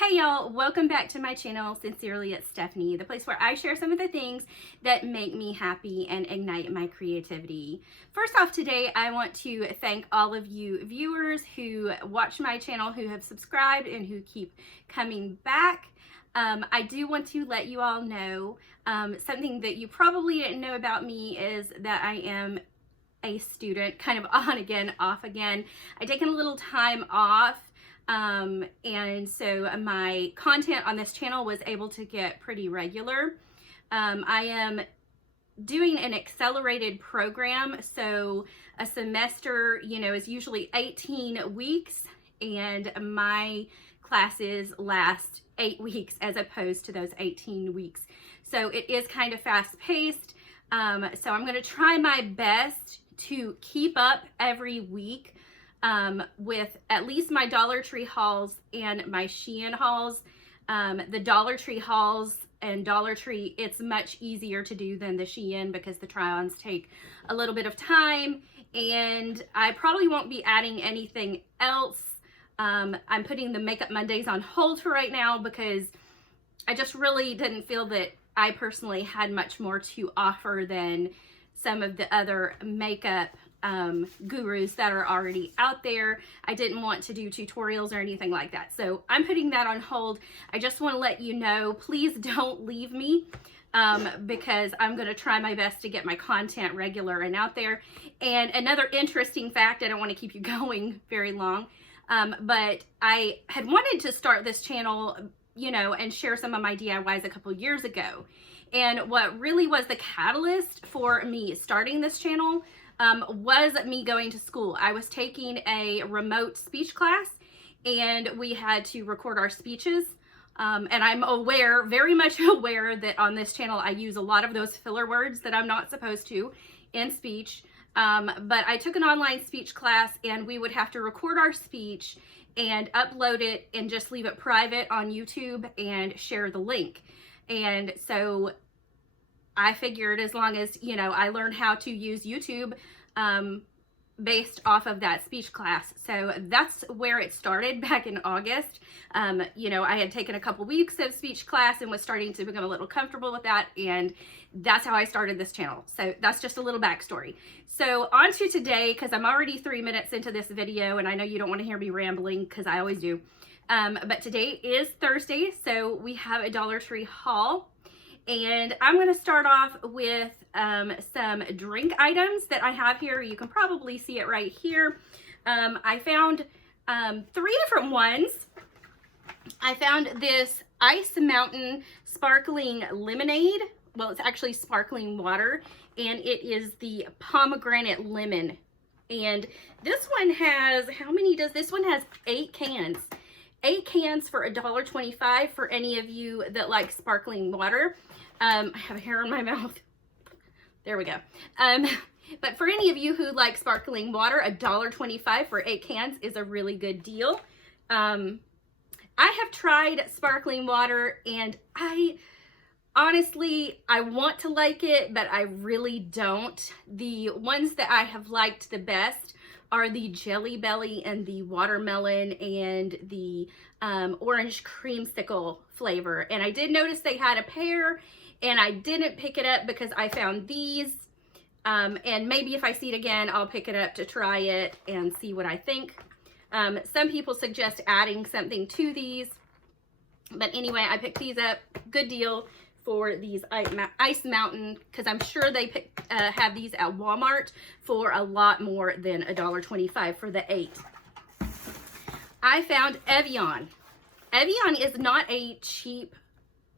Hey y'all, welcome back to my channel. Sincerely, it's Stephanie, the place where I share some of the things that make me happy and ignite my creativity. First off, today I want to thank all of you viewers who watch my channel, who have subscribed, and who keep coming back. I do want to let you all know something that you probably didn't know about me is that I am a student, kind of on again, off again. I've taken a little time off. And so my content on this channel was able to get pretty regular. I am doing an accelerated program, so a semester, is usually 18 weeks, and my classes last 8 weeks as opposed to those 18 weeks. So it is kind of fast-paced. So I'm going to try my best to keep up every week with at least my Dollar Tree hauls and my Shein hauls. The Dollar Tree hauls and Dollar Tree, it's much easier to do than the Shein because the try-ons take a little bit of time, and I probably won't be adding anything else. I'm putting the Makeup Mondays on hold for right now because I just really didn't feel that I personally had much more to offer than some of the other makeup gurus that are already out there. I didn't want to do tutorials or anything like that, so I'm putting that on hold. I just want to let you know, please don't leave me because I'm going to try my best to get my content regular and out there. And another interesting fact, I don't want to keep you going very long, but I had wanted to start this channel, and share some of my DIYs a couple years ago. And what really was the catalyst for me starting this channel was me going to school. I was taking a remote speech class, and we had to record our speeches. And I'm aware, very much aware, that on this channel I use a lot of those filler words that I'm not supposed to in speech. But I took an online speech class, and we would have to record our speech and upload it and just leave it private on YouTube and share the link. And so I figured as long as, I learned how to use YouTube based off of that speech class. So that's where it started back in August. I had taken a couple weeks of speech class and was starting to become a little comfortable with that. And that's how I started this channel. So that's just a little backstory. So on to today, because I'm already 3 minutes into this video, and I know you don't want to hear me rambling because I always do. But today is Thursday, so we have a Dollar Tree haul. And I'm going to start off with some drink items that I have here. You can probably see it right here. I found 3 different ones. I found this Ice Mountain sparkling lemonade. Well, it's actually sparkling water, and it is the pomegranate lemon. And this one has, how many does this one has? 8 cans. 8 cans for $1.25 for any of you that like sparkling water. I have a hair in my mouth. There we go. But for any of you who like sparkling water, $1.25 for 8 cans is a really good deal. I have tried sparkling water, and honestly, I want to like it, but I really don't. The ones that I have liked the best are the Jelly Belly and the watermelon and the orange creamsicle flavor. And I did notice they had a pair, and I didn't pick it up because I found these. And maybe if I see it again, I'll pick it up to try it and see what I think. Some people suggest adding something to these. But anyway, I picked these up. Good deal for these Ice Mountain, because I'm sure they have these at Walmart for a lot more than $1.25 for the 8. I found Evian. Evian is not a cheap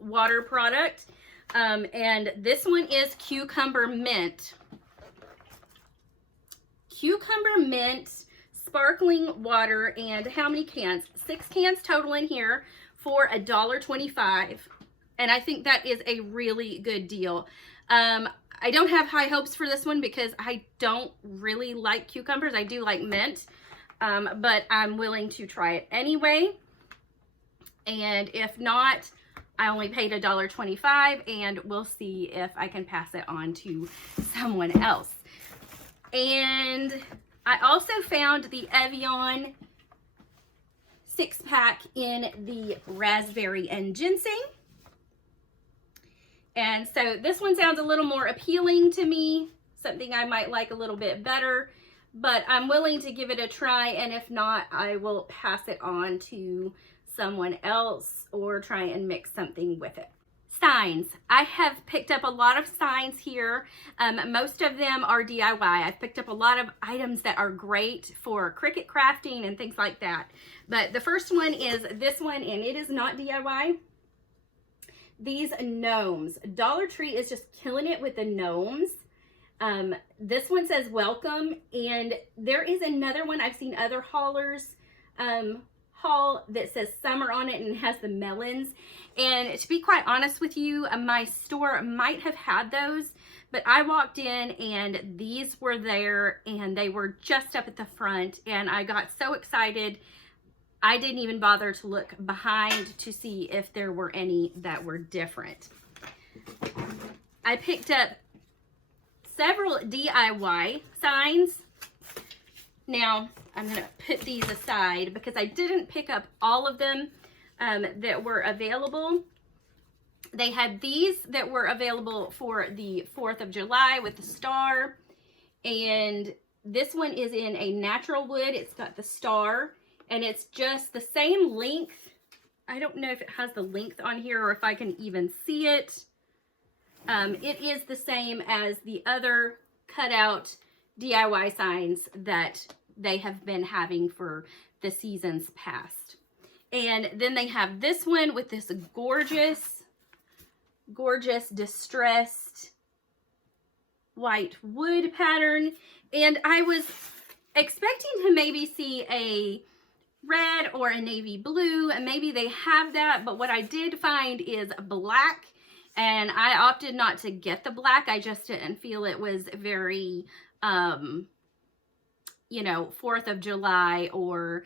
water product, and this one is cucumber mint. Cucumber mint sparkling water, and how many cans? 6 cans total in here for $1.25. And I think that is a really good deal. I don't have high hopes for this one because I don't really like cucumbers. I do like mint, but I'm willing to try it anyway. And if not, I only paid $1.25, and we'll see if I can pass it on to someone else. And I also found the Evian 6-pack in the raspberry and ginseng. And so this one sounds a little more appealing to me, something I might like a little bit better, but I'm willing to give it a try, and if not, I will pass it on to someone else or try and mix something with it. Signs. I have picked up a lot of signs here. Most of them are DIY. I've picked up a lot of items that are great for cricket crafting and things like that. But the first one is this one, and it is not DIY. These gnomes. Dollar Tree is just killing it with the gnomes. This one says welcome, and there is another one I've seen other haulers haul that says summer on it and has the melons. And to be quite honest with you, my store might have had those, but I walked in and these were there and they were just up at the front, and I got so excited I didn't even bother to look behind to see if there were any that were different. I picked up several DIY signs. Now, I'm going to put these aside because I didn't pick up all of them that were available. They had these that were available for the 4th of July with the star. And this one is in a natural wood. It's got the star, and it's just the same length. I don't know if it has the length on here or if I can even see it. It is the same as the other cutout DIY signs that they have been having for the seasons past. And then they have this one with this gorgeous distressed white wood pattern. And I was expecting to maybe see a red or a navy blue, and maybe they have that, but what I did find is black, and I opted not to get the black. I just didn't feel it was very, you know, 4th of July or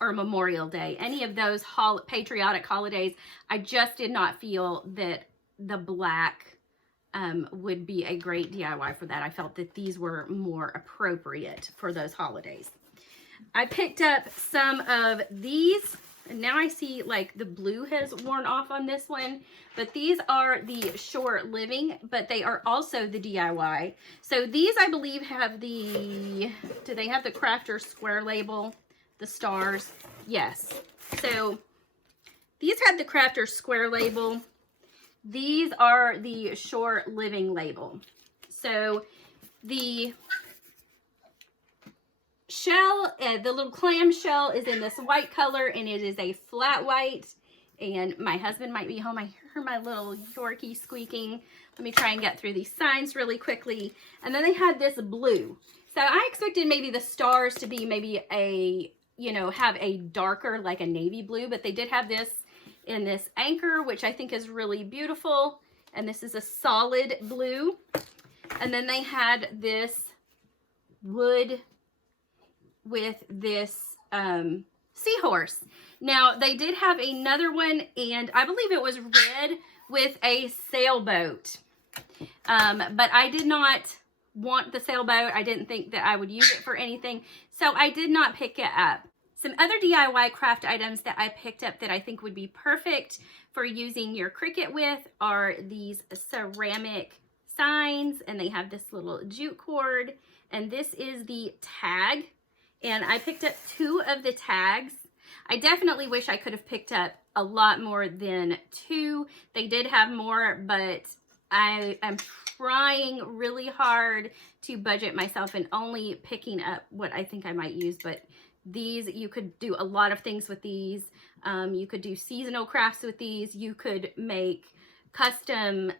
Memorial Day, any of those patriotic holidays. I just did not feel that the black would be a great DIY for that. I felt that these were more appropriate for those holidays. I picked up some of these, and now I see like the blue has worn off on this one, but these are the Short Living, but they are also the DIY. So these, I believe, have the, do they have the crafter square label, the stars? Yes. So these had the crafter square label. These are the Short Living label. So the shell, the little clam shell is in this white color, and it is a flat white. And my husband might be home. I hear my little Yorkie squeaking. Let me try and get through these signs really quickly. And then they had this blue. So I expected maybe the stars to be maybe a, you know, have a darker, like a navy blue, but they did have this in this anchor, which I think is really beautiful. And this is a solid blue. And then they had this wood with this seahorse. Now, they did have another one, and I believe it was red with a sailboat. But I did not want the sailboat. I didn't think that I would use it for anything, so I did not pick it up. Some other DIY craft items that I picked up that I think would be perfect for using your Cricut with are these ceramic signs, and they have this little jute cord, and this is the tag, and I picked up 2 of the tags. I definitely wish I could have picked up a lot more than 2. They did have more, but I am trying really hard to budget myself and only picking up what I think I might use. But these, you could do a lot of things with these. You could do seasonal crafts with these. You could make custom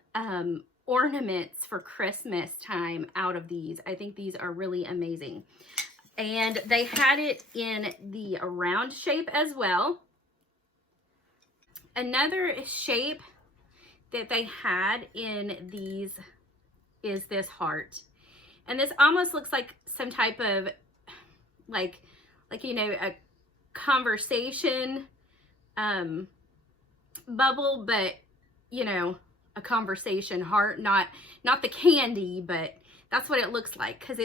ornaments for Christmas time out of these. I think these are really amazing. And they had it in the round shape as well. Another shape that they had in these is this heart. And this almost looks like some type of like you know, a conversation bubble, but you know, a conversation heart, not the candy, but that's what it looks like, because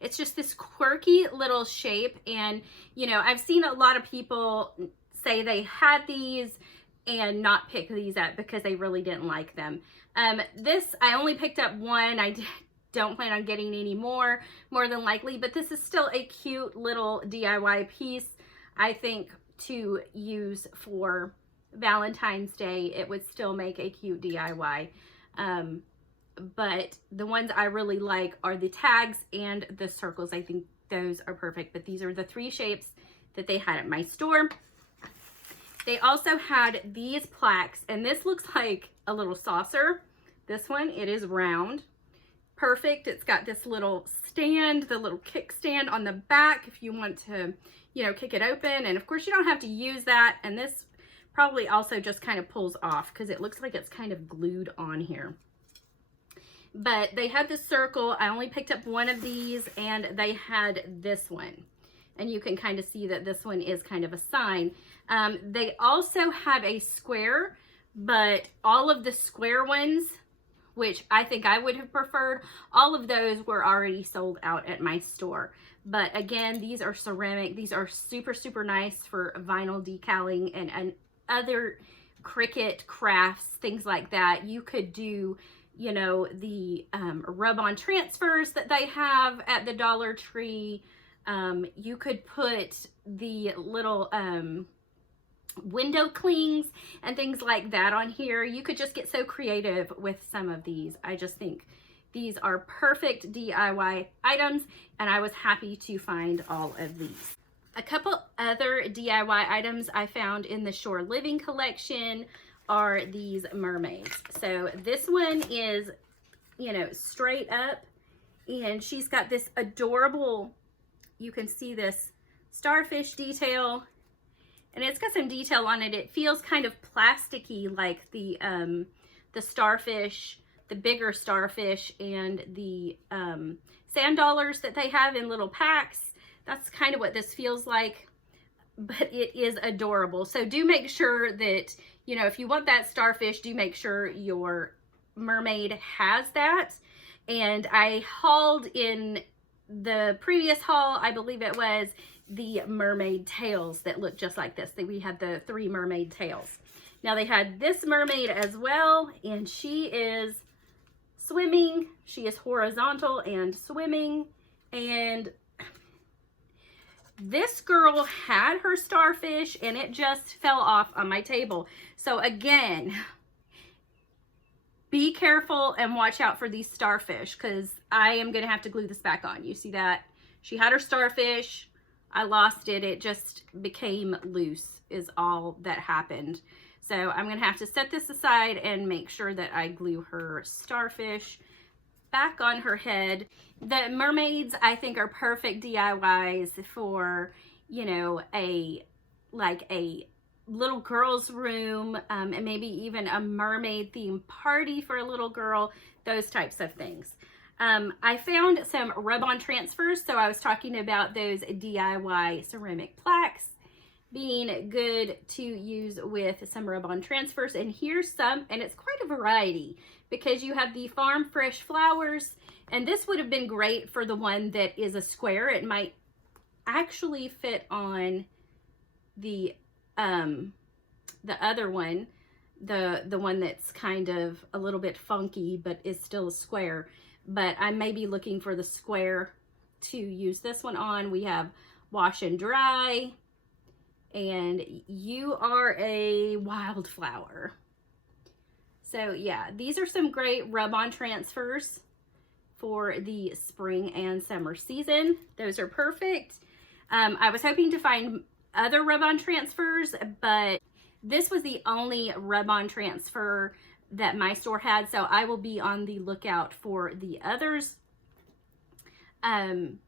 It's just this quirky little shape, and you know, I've seen a lot of people say they had these and not pick these up because they really didn't like them. This, I only picked up one. I don't plan on getting any more than likely, but this is still a cute little DIY piece. I think to use for Valentine's Day, it would still make a cute DIY. But the ones I really like are the tags and the circles. I think those are perfect, but these are the 3 shapes that they had at my store. They also had these plaques, and this looks like a little saucer. This one, it is round. Perfect. It's got this little stand, the little kickstand on the back if you want to, you know, kick it open. And of course you don't have to use that. And this probably also just kind of pulls off because it looks like it's kind of glued on here. But they had this circle. I only picked up one of these, and they had this one. And you can kind of see that this one is kind of a sign. They also have a square, but all of the square ones, which I think I would have preferred, all of those were already sold out at my store. But again, these are ceramic. These are super, super nice for vinyl decaling and other Cricut crafts, things like that. You could do, you know, the rub-on transfers that they have at the Dollar Tree. You could put the little window clings and things like that on here. You could just get so creative with some of these. I just think these are perfect DIY items, and I was happy to find all of these. A couple other DIY items I found in the Shore Living collection are these mermaids. So this one is, you know, straight up, and she's got this adorable, you can see this starfish detail, and it's got some detail on it. It feels kind of plasticky, like the starfish, the bigger starfish, and the sand dollars that they have in little packs. That's kind of what this feels like, but it is adorable. So do make sure that, you know, if you want that starfish, do make sure your mermaid has that. And I hauled in the previous haul, I believe it was, the mermaid tails that look just like this. We had the 3 mermaid tails. Now they had this mermaid as well, and she is swimming. She is horizontal and swimming, and this girl had her starfish and it just fell off on my table. So again, be careful and watch out for these starfish, because I am going to have to glue this back on. You see that? She had her starfish. I lost it. It just became loose is all that happened. So I'm going to have to set this aside and make sure that I glue her starfish back on her head. The mermaids, I think, are perfect DIYs for, you know, like a little girl's room, and maybe even a mermaid themed party for a little girl, those types of things. I found some rub-on transfers, so I was talking about those DIY ceramic plaques being good to use with some rub-on transfers, and here's some, and it's quite a variety because you have the farm fresh flowers, and this would have been great for the one that is a square. It might actually fit on the other one, the one that's kind of a little bit funky but is still a square. But I may be looking for the square to use this one on. We have wash and dry, and you are a wildflower. So yeah, these are some great rub-on transfers for the spring and summer season. Those are perfect. I was hoping to find other rub-on transfers, but this was the only rub-on transfer that my store had, so I will be on the lookout for the others. And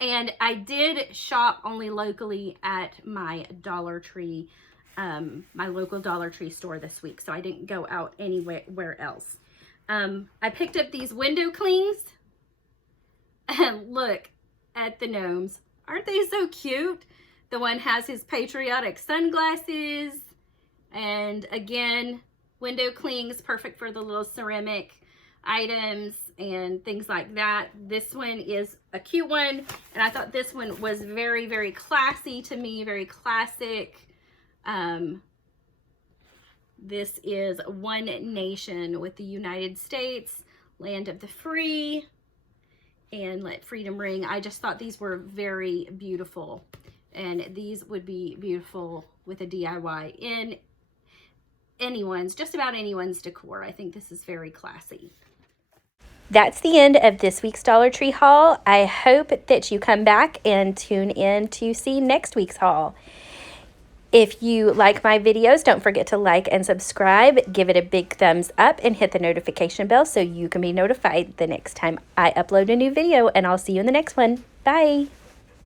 I did shop only locally at my Dollar Tree, my local Dollar Tree store this week, so I didn't go out anywhere else. I picked up these window clings, and look at the gnomes. Aren't they so cute? The one has his patriotic sunglasses, and again, window clings, perfect for the little ceramic items and things like that. This one is a cute one, and I thought this one was very, very classy to me, very classic. This is One Nation with the United States, land of the free, and let freedom ring. I just thought these were very beautiful, and these would be beautiful with a DIY in anyone's, just about anyone's decor. I think this is very classy. That's the end of this week's Dollar Tree haul. I hope that you come back and tune in to see next week's haul. If you like my videos, don't forget to like and subscribe. Give it a big thumbs up and hit the notification bell so you can be notified the next time I upload a new video, and I'll see you in the next one. Bye.